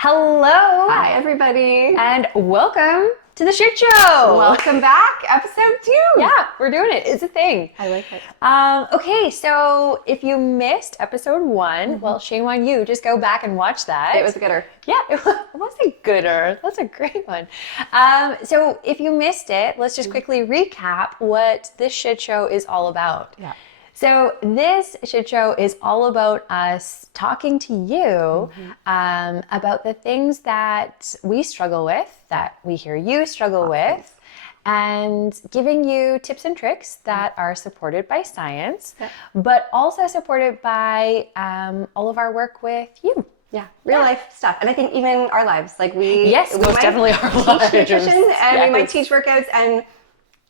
Hello. Hi, everybody. And welcome to the shit show. Welcome back. Episode 2. Yeah, we're doing it. It's a thing. I like it. Okay, so if you missed episode 1, well, shame on you. Just go back and watch that. It was a gooder. Yeah, it was a gooder. That's a great one. So if you missed it, let's just quickly recap what this shit show is all about. Yeah. So this shit show is all about us talking to you about the things that we struggle with, that we hear you struggle with, and giving you tips and tricks that are supported by science, but also supported by all of our work with you. Yeah, real life stuff. And I think even our lives, like we most definitely our lives. Teach nutrition and we might teach workouts, and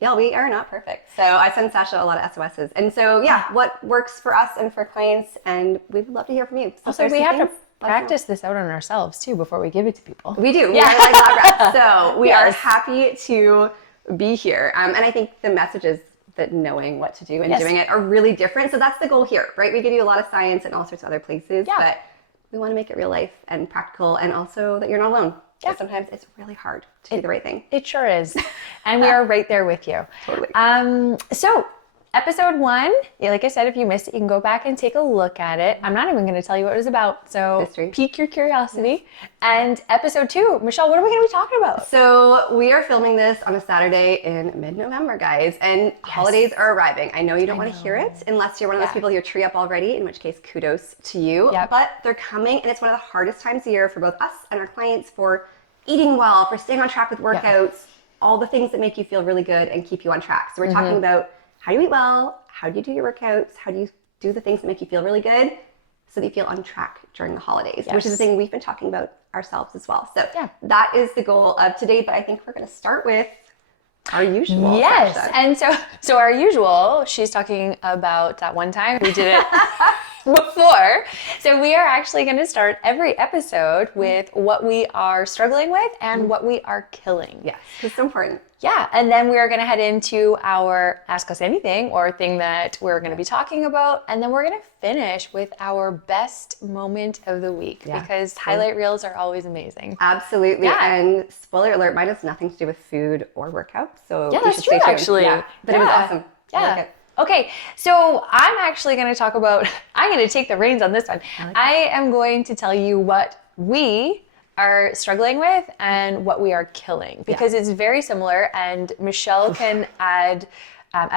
yeah, we are not perfect. So I send Sasha a lot of SOSs. And so what works for us and for clients, and we would love to hear from you. So also, we have to practice this out on ourselves too before we give it to people. We do. We are like lab rats. So we are happy to be here. And I think the message is that knowing what to do and doing it are really different. So that's the goal here, right? We give you a lot of science in all sorts of other places, but we want to make it real life and practical, and also that you're not alone. Yeah. Sometimes it's really hard to do the right thing. It sure is. And we are right there with you. Totally. So episode 1, like I said, if you missed it, you can go back and take a look at it. I'm not even going to tell you what it was about. So pique your curiosity. And episode 2, Michelle, what are we going to be talking about? So we are filming this on a Saturday in mid-November, guys. And holidays are arriving. I know you don't want to hear it unless you're one of those people who tree up already, in which case kudos to you. But they're coming, and it's one of the hardest times of year for both us and our clients for eating well, for staying on track with workouts, all the things that make you feel really good and keep you on track. So we're talking about how do you eat well, how do you do your workouts, how do you do the things that make you feel really good so that you feel on track during the holidays, which is the thing we've been talking about ourselves as well. So that is the goal of today, but I think we're going to start with our usual. Yes, Sasha. and so our usual, she's talking about that one time we did it before. So we are actually going to start every episode with what we are struggling with and what we are killing. Yes, it's so important. Yeah, and then we are going to head into our Ask Us Anything, or thing that we're going to be talking about, and then we're going to finish with our best moment of the week, because highlight reels are always amazing. Absolutely, and spoiler alert, mine has nothing to do with food or workouts, so yeah, that's true, actually. But it was awesome. I like it. Okay, so I'm actually going to talk about, I'm going to take the reins on this one. I am going to tell you what we are struggling with and what we are killing, because it's very similar, and Michelle can add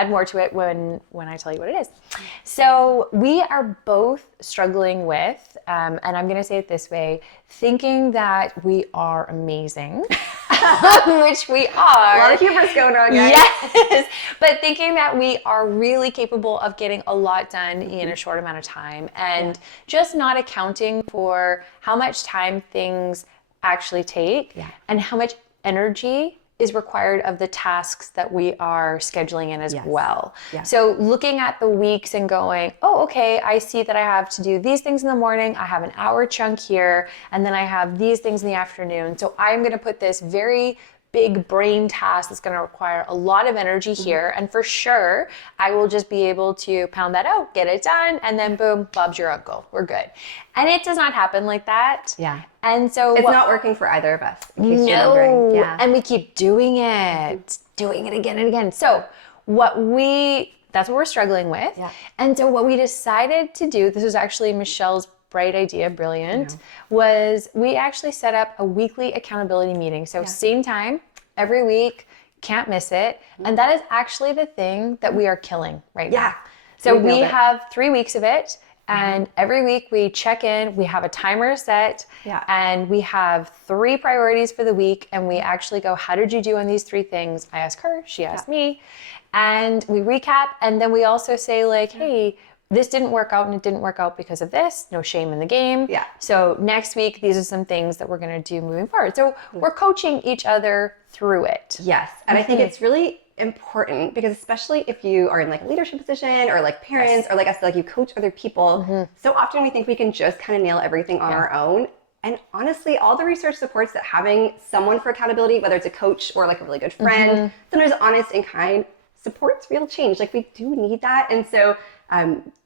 more to it when I tell you what it is. So we are both struggling with, and I'm going to say it this way, thinking that we are amazing, which we are. A lot of hubris going on, guys. Yes, but thinking that we are really capable of getting a lot done in a short amount of time, and just not accounting for how much time things actually take and how much energy is required of the tasks that we are scheduling in as well. So looking at the weeks and going, oh, okay, I see that I have to do these things in the morning. I have an hour chunk here, and then I have these things in the afternoon. So I'm going to put this very big brain task that's going to require a lot of energy here. And for sure, I will just be able to pound that out, get it done, and then boom, Bob's your uncle. We're good. And it does not happen like that. Yeah. And so it's not working for either of us, in case you're wondering. Yeah. And we keep doing it again and again. So that's what we're struggling with. Yeah. And so what we decided to do, this was actually Michelle's bright idea, brilliant, was we actually set up a weekly accountability meeting. So same time, every week, can't miss it. And that is actually the thing that we are killing right now. So we have 3 weeks of it. And every week we check in, we have a timer set, and we have 3 priorities for the week. And we actually go, how did you do on these 3 things? I ask her, she asked me, and we recap. And then we also say like, hey, this didn't work out, and it didn't work out because of this. No shame in the game. Yeah. So next week, these are some things that we're going to do moving forward. So we're coaching each other through it. Yes. And I think it's really important, because especially if you are in like a leadership position, or like parents, or like us, like you coach other people, so often we think we can just kind of nail everything on our own. And honestly, all the research supports that having someone for accountability, whether it's a coach or like a really good friend, someone who's honest and kind, supports real change. Like we do need that. And so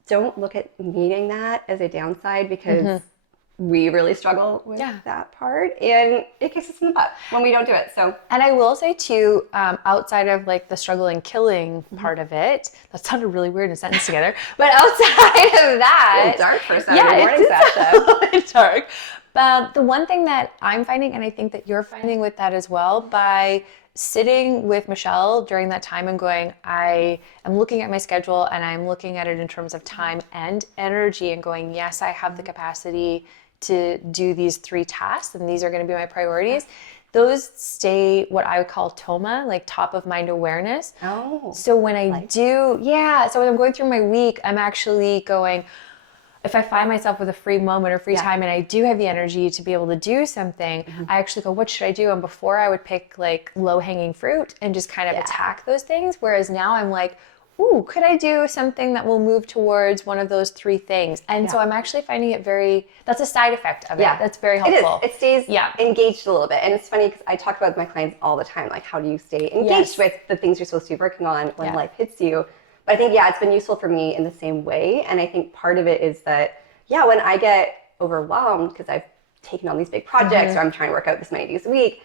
don't look at needing that as a downside, because we really struggle with that part, and it kicks us in the butt when we don't do it. So, and I will say too, outside of like the struggle and killing part of it, that sounded really weird in a sentence together, but outside of that, it's dark for a Saturday morning, Sasha. Dark. But the one thing that I'm finding, and I think that you're finding with that as well, by sitting with Michelle during that time and going, I am looking at my schedule and I'm looking at it in terms of time and energy and going, yes, I have the capacity to do these 3 tasks and these are going to be my priorities. Those stay what I would call TOMA, like top of mind awareness. Oh. So when I so when I'm going through my week, I'm actually going, if I find myself with a free moment or free time and I do have the energy to be able to do something, I actually go, what should I do? And before I would pick like low hanging fruit and just kind of attack those things. Whereas now I'm like, ooh, could I do something that will move towards one of those 3 things? And so I'm actually finding it that's a side effect of it. That's very helpful. It stays engaged a little bit. And it's funny because I talk about with my clients all the time, like how do you stay engaged with the things you're supposed to be working on when life hits you? But I think, it's been useful for me in the same way. And I think part of it is that, when I get overwhelmed because I've taken on these big projects or I'm trying to work out this many days a week,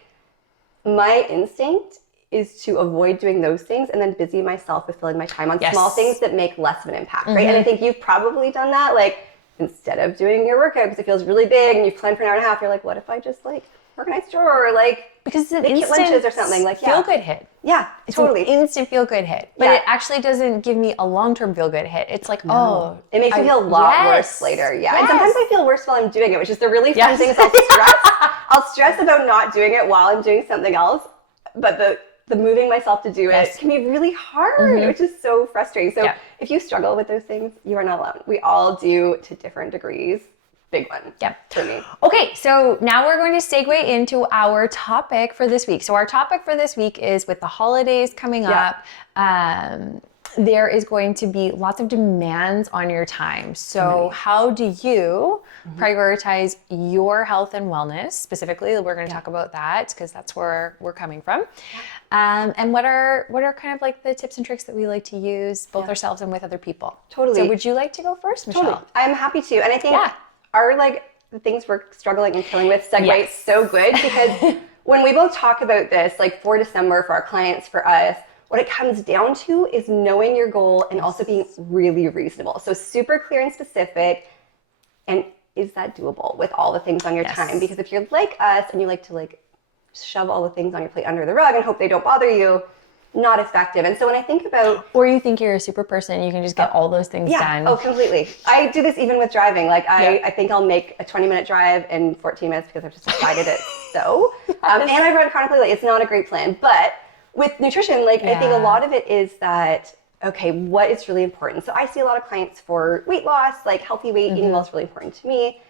my instinct is to avoid doing those things and then busy myself with filling my time on small things that make less of an impact, right? And I think you've probably done that. Like, instead of doing your workout because it feels really big and you've planned for an hour and a half, you're like, what if I just like organize drawer or like because it's an make instant lunches or something, like feel-good hit. Yeah, it's totally. An instant feel-good hit, but it actually doesn't give me a long-term feel-good hit. It's like, it makes me feel a lot worse later. Yeah, and sometimes I feel worse while I'm doing it, which is the really fun thing. Is I'll stress about not doing it while I'm doing something else, but the moving myself to do it can be really hard, which is so frustrating. So if you struggle with those things, you are not alone. We all do to different degrees. Big one. For me. Okay, so now we're going to segue into our topic for this week. So our topic for this week is with the holidays coming up, there is going to be lots of demands on your time. So how do you prioritize your health and wellness? Specifically, we're going to talk about that because that's where we're coming from. And what are kind of like the tips and tricks that we like to use both ourselves and with other people? Totally. So would you like to go first, Michelle? Totally. I'm happy to. And I think our like the things we're struggling and killing with segue so good because when we both talk about this, like for December, for our clients, for us, what it comes down to is knowing your goal and also being really reasonable. So super clear and specific. And is that doable with all the things on your time? Because if you're like us and you like to like shove all the things on your plate under the rug and hope they don't bother you, not effective. And so when I think about... Or you think you're a super person and you can just get all those things done. Oh, completely. I do this even with driving. Like I think I'll make a 20-minute drive in 14 minutes because I've just decided it so. And I run chronically late. It's not a great plan. But with nutrition, like I think a lot of it is that, okay, what is really important? So I see a lot of clients for weight loss, like healthy weight, eating well is really important to me.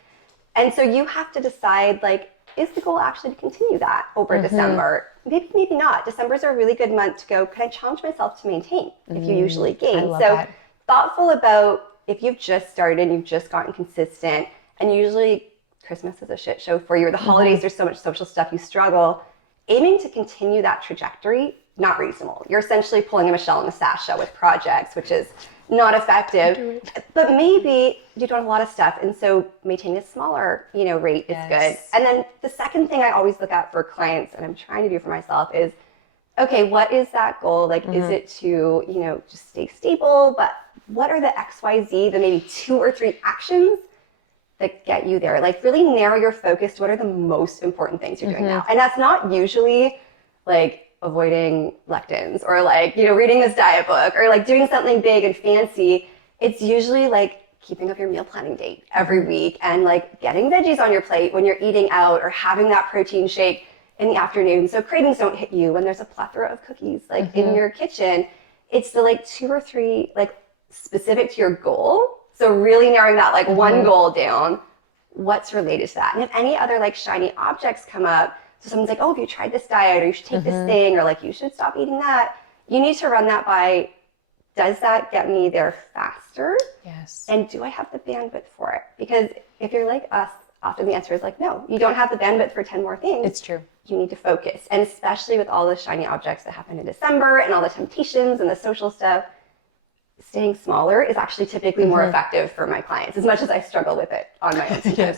And so you have to decide, like, is the goal actually to continue that over December? Maybe not. December's a really good month to go, can I challenge myself to maintain if you usually gain? So thoughtful about if you've just started, you've just gotten consistent, and usually Christmas is a shit show for you, or the holidays, there's so much social stuff, you struggle. Aiming to continue that trajectory, not reasonable. You're essentially pulling a Michelle and a Sasha with projects, which is not effective, but maybe you don't have a lot of stuff. And so maintaining a smaller, rate is good. And then the second thing I always look at for clients, and I'm trying to do for myself, is, okay, what is that goal? Like, is it to, just stay stable? But what are the XYZ, the maybe 2 or 3 actions that get you there? Like, really narrow your focus to what are the most important things you're doing now. And that's not usually like avoiding lectins or like, reading this diet book or like doing something big and fancy. It's usually like keeping up your meal planning date every week and like getting veggies on your plate when you're eating out or having that protein shake in the afternoon. So cravings don't hit you when there's a plethora of cookies like in your kitchen. It's the like 2 or 3 like specific to your goal. So really narrowing that like one goal down, what's related to that. And if any other like shiny objects come up, so someone's like, oh, have you tried this diet, or you should take this thing, or like you should stop eating that, you need to run that by, does that get me there faster? Yes. And do I have the bandwidth for it? Because if you're like us, often the answer is like, no, you don't have the bandwidth for 10 more things. It's true. You need to focus. And especially with all the shiny objects that happen in December and all the temptations and the social stuff, staying smaller is actually typically more effective for my clients, as much as I struggle with it on my own.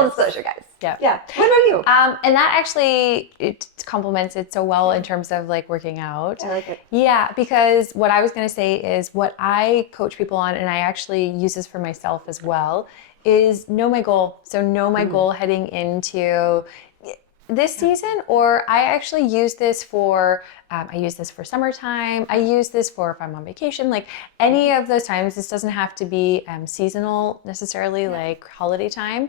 Full disclosure, guys. Yeah. Yeah. What about you? And that actually, it complements it so well in terms of like working out. I like it. Yeah, because what I was going to say is what I coach people on, and I actually use this for myself as well, is know my goal. So know my goal heading into this season, or I actually use this for, I use this for summertime. I use this for if I'm on vacation, like any of those times. This doesn't have to be seasonal necessarily, like holiday time.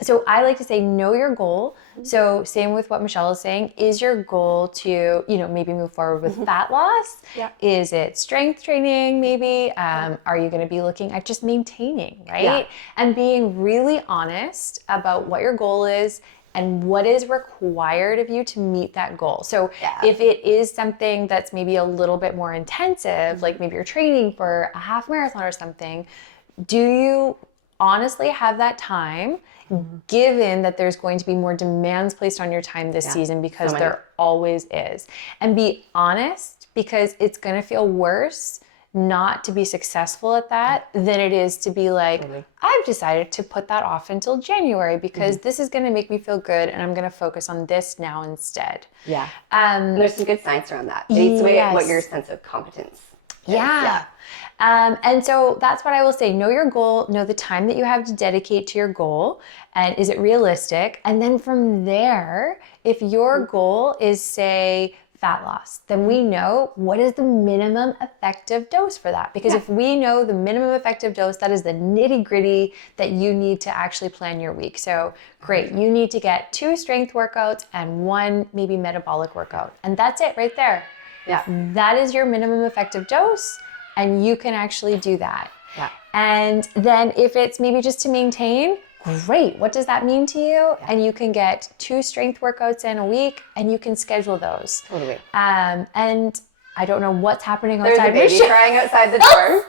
So I like to say, know your goal. So same with what Michelle is saying, is your goal to, maybe move forward with fat loss? Yeah. Is it strength training? Maybe, are you going to be looking at just maintaining, right? Yeah. And being really honest about what your goal is and what is required of you to meet that goal. So if it is something that's maybe a little bit more intensive, like maybe you're training for a half marathon or something, do you honestly have that time, given that there's going to be more demands placed on your time this season, because there always is? And be honest, because it's going to feel worse not to be successful at that than it is to be like, I've decided to put that off until January because this is going to make me feel good and I'm going to focus on this now instead. Yeah. And there's some good science around that. It eats away at what your sense of competence is. Yeah. And so that's what I will say. Know your goal, know the time that you have to dedicate to your goal, and is it realistic? And then from there, if your goal is, say, fat loss, then we know what is the minimum effective dose for that. Because if we know the minimum effective dose, that is the nitty gritty that you need to actually plan your week. So great, you need to get 2 strength workouts and 1 maybe metabolic workout. And that's it right there. Yeah. That is your minimum effective dose, and you can actually do that. Yeah. And then if it's maybe just to maintain, great. What does that mean to you? Yeah. And you can get 2 strength workouts in a week, and you can schedule those. Totally. And I don't know what's happening outside. There's a baby crying outside the door.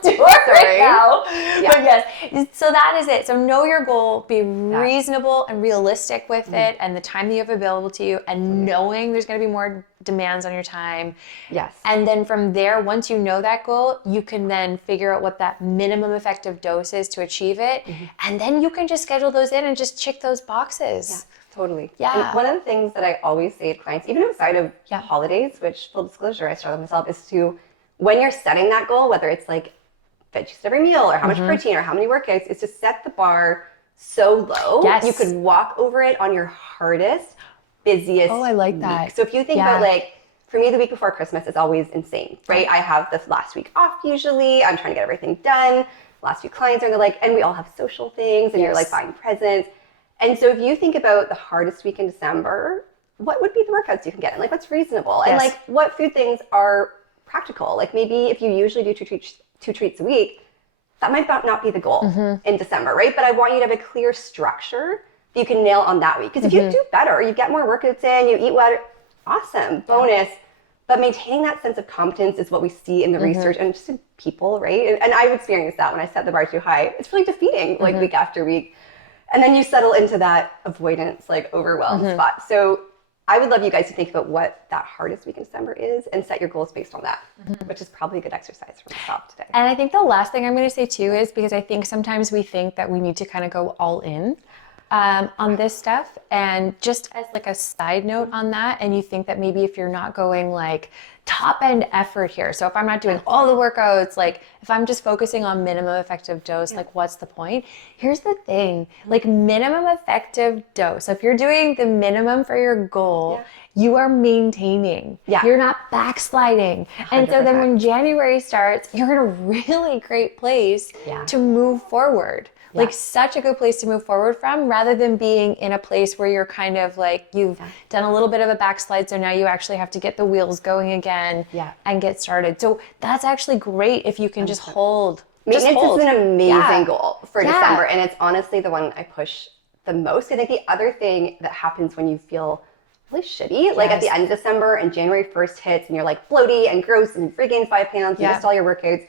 Right now. Yeah. But yes, so that is it. So know your goal, be reasonable and realistic with it, and the time that you have available to you, and knowing there's going to be more demands on your time. Yes. And then from there, once you know that goal, you can then figure out what that minimum effective dose is to achieve it. And then you can just schedule those in and just check those boxes. Yeah. Totally. Yeah. And one of the things that I always say to clients, even outside of holidays, which full disclosure, I struggle with myself, is to, when you're setting that goal, whether it's like veggies every meal or how much protein or how many workouts, is to set the bar so low. Yes. You could walk over it on your hardest, busiest I like that. week. So if you think about, like, for me, the week before Christmas is always insane, right? I have the last week off usually. I'm trying to get everything done. Last few clients are like, and we all have social things, and you're like buying presents. And so if you think about the hardest week in December, what would be the workouts you can get in? Like, what's reasonable? And like, what food things are practical? Like, maybe if you usually do two treats a week, that might not be the goal in December, right? But I want you to have a clear structure that you can nail on that week. Because if you do better, you get more workouts in, you eat well, awesome, bonus. But maintaining that sense of competence is what we see in the research and just in people, right? And I've experienced that when I set the bar too high. It's really defeating, like week after week. And then you settle into that avoidance, like overwhelmed spot. So I would love you guys to think about what that hardest week in December is and set your goals based on that, which is probably a good exercise for myself today. And I think the last thing I'm going to say too is, because I think sometimes we think that we need to kind of go all in on this stuff. And just as like a side note on that, and you think that maybe if you're not going like top end effort here, so if I'm not doing all the workouts, like if I'm just focusing on minimum effective dose, like what's the point? Here's the thing, like minimum effective dose. So if you're doing the minimum for your goal, you are maintaining. You're not backsliding. 100%. And so then when January starts, you're in a really great place to move forward. Like such a good place to move forward from, rather than being in a place where you're kind of like, you've done a little bit of a backslide. So now you actually have to get the wheels going again and get started. So that's actually great if you can just hold. Maintenance is an amazing goal for December. And it's honestly the one I push the most. I think the other thing that happens when you feel really shitty, like at the end of December and January 1st hits and you're like bloaty and gross and regain 5 pounds, you missed all your workouts,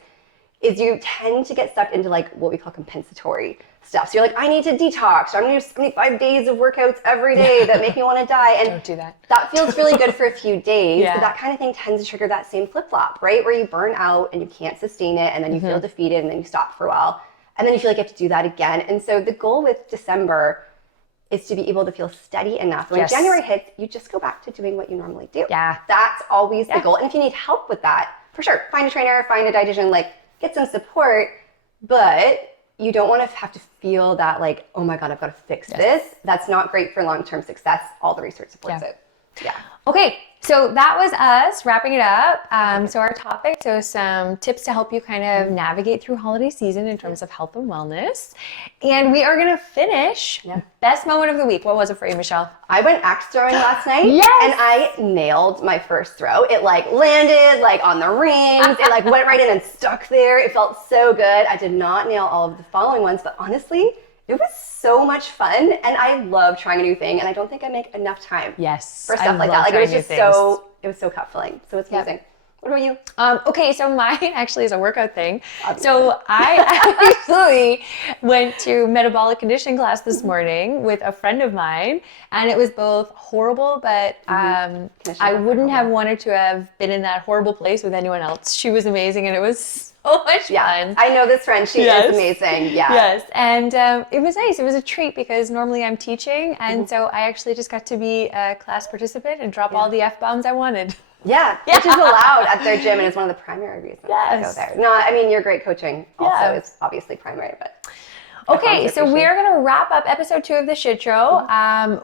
is you tend to get sucked into like what we call compensatory stuff. So you're like, I need to detox. So I'm going to do 5 days of workouts every day that make me want to die. And don't do that. That feels really good for a few days, but that kind of thing tends to trigger that same flip-flop, right? Where you burn out and you can't sustain it, and then you feel defeated, and then you stop for a while. And then you feel like you have to do that again. And so the goal with December is to be able to feel steady enough. When January hits, you just go back to doing what you normally do. Yeah. That's always the goal. And if you need help with that, for sure, find a trainer, find a dietitian, like get some support, but you don't want to have to feel that like, oh my God, I've got to fix this. That's not great for long-term success. All the research supports it. Yeah. Okay, so that was us wrapping it up. So our topic, so some tips to help you kind of navigate through holiday season in terms of health and wellness. And we are going to finish best moment of the week. What was it for you, Michelle? I went axe throwing last night. Yes. And I nailed my first throw. It like landed like on the rings. It like went right in and stuck there. It felt so good. I did not nail all of the following ones, but honestly, it was so much fun, and I love trying a new thing, and I don't think I make enough time for stuff like that. Like it was just it was so cut filling. So it's amazing. What about you? Okay, so mine actually is a workout thing. Obviously. So I actually went to metabolic conditioning class this morning with a friend of mine, and it was both horrible, but I wouldn't have wanted to have been in that horrible place with anyone else. She was amazing, and it was so much fun. I know this friend. She is amazing. Yeah. Yes. And it was nice. It was a treat because normally I'm teaching, and so I actually just got to be a class participant and drop all the F-bombs I wanted. Yeah, which is allowed at their gym, and it's one of the primary reasons I go there. No, I mean, your great coaching also is obviously primary, but... Okay, so we are going to wrap up episode 2 of the Shit Show.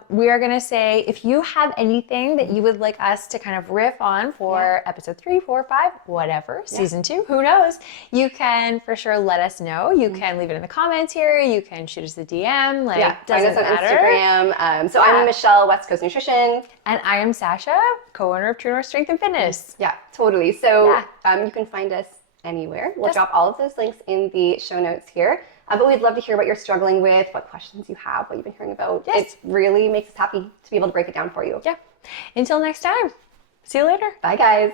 We are going to say, if you have anything that you would like us to kind of riff on for episode 3, 4, 5, whatever, season 2, who knows, you can for sure let us know. You can leave it in the comments here. You can shoot us a DM. Like, doesn't find us on matter. Instagram. So I'm Michelle, Westcoast Nutrition. And I am Sasha, co-owner of True North Strength and Fitness. Yeah, totally. So you can find us anywhere. We'll drop all of those links in the show notes here. But we'd love to hear what you're struggling with, what questions you have, what you've been hearing about. It really makes us happy to be able to break it down for you. Yeah. Until next time. See you later. Bye, guys.